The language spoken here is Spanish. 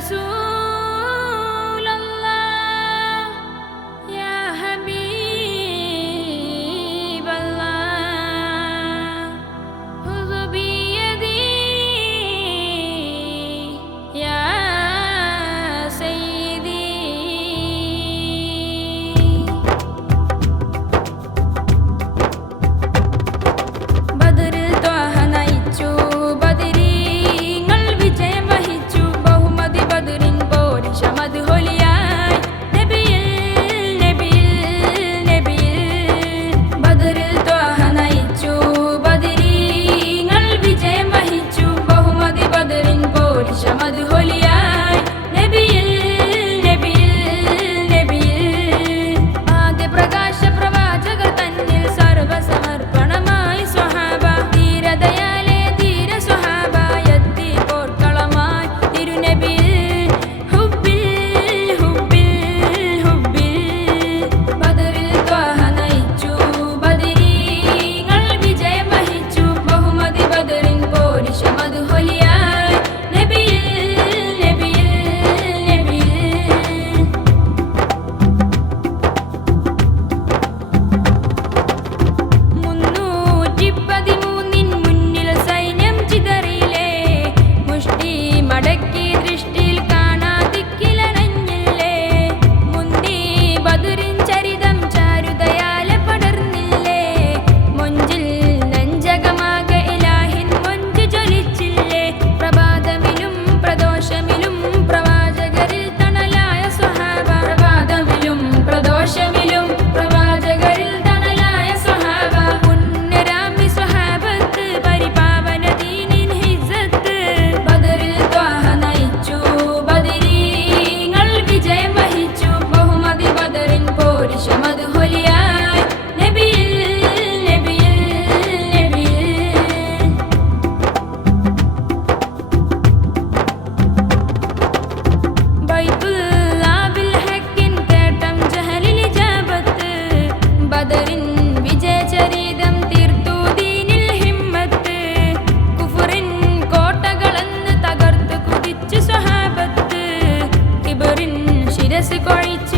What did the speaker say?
Jesús. Jessica Rich.